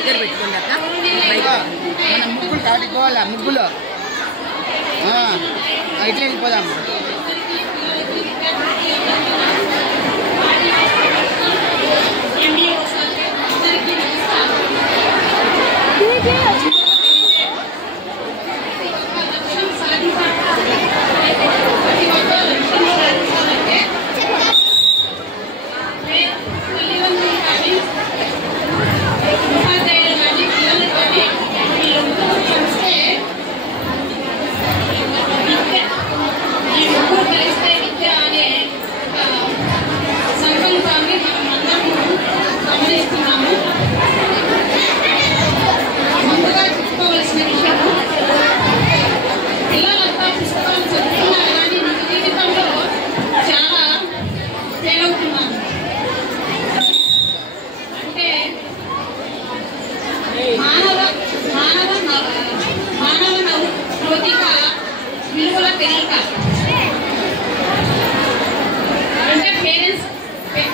దగ్గర పెట్టుకోండి అక్క. మన ముగ్గులు కాటిపోవాలా, ముగ్గులు ఇట్లా వెళ్ళిపోదాం.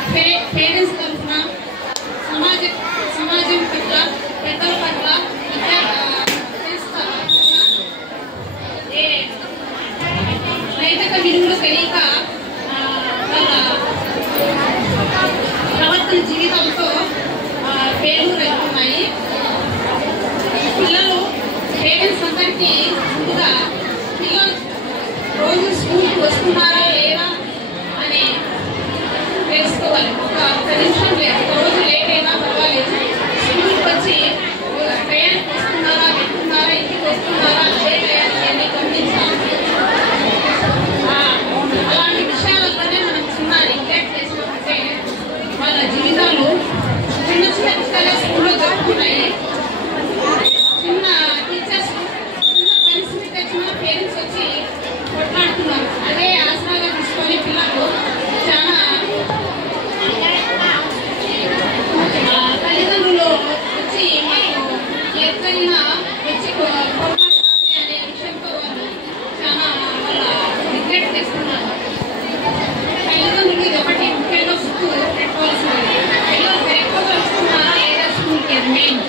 అంటే పేరెంట్స్ తరఫున సమాజం పట్ల పెద్దల పట్ల నైతిక విలువలు తెలియక వాళ్ళ ప్రవర్తన జీవితాలతో పేర్లు వెళ్తున్నాయి. పిల్లలు పేరెంట్స్ అందరికీ ముందుగా పిల్లలు రోజు స్కూల్కి వస్తున్నారా లేదా అని తెలుసుకోవాలి. ఒక నిమిషం లేదు, ఒక రోజు లేట్ అయినా పర్వాలేదు, స్కూల్కి వచ్చి పేరెంట్స్ వస్తున్నారా, వెళ్తున్నారా, ఇంటికి వస్తున్నారా, లేట్ అయ్యాలని గమనించాలి. అలాంటి విషయాలతోనే మనం చిన్న నెగ్లెక్ట్ చేసినట్టే వాళ్ళ జీవితాలు చిన్న చిన్న విషయాలే స్కూల్లో జరుగుతున్నాయి. చిన్న టీచర్స్ చిన్న పరిస్థితి తెచ్చిన పేరెంట్స్ వచ్చి కొట్లాడుతున్నారు. అదే ఆసరాగా తీసుకొని పిల్లలు చాలా తల్లిదండ్రులు వచ్చి మాకు ఎక్కడైనా వచ్చి కొట్లాడుతుంది అనే విషయంతో వాళ్ళు చాలా వాళ్ళ నెగ్లెక్ట్ చేస్తున్నారు. తల్లిదండ్రులు ఇది ఒకటి ముఖ్యంగా గుర్తు పెట్టుకోవాల్సింది. పిల్లలు ఎక్కువగా వస్తున్నారా లేదా స్కూల్కి, అది మెయిన్.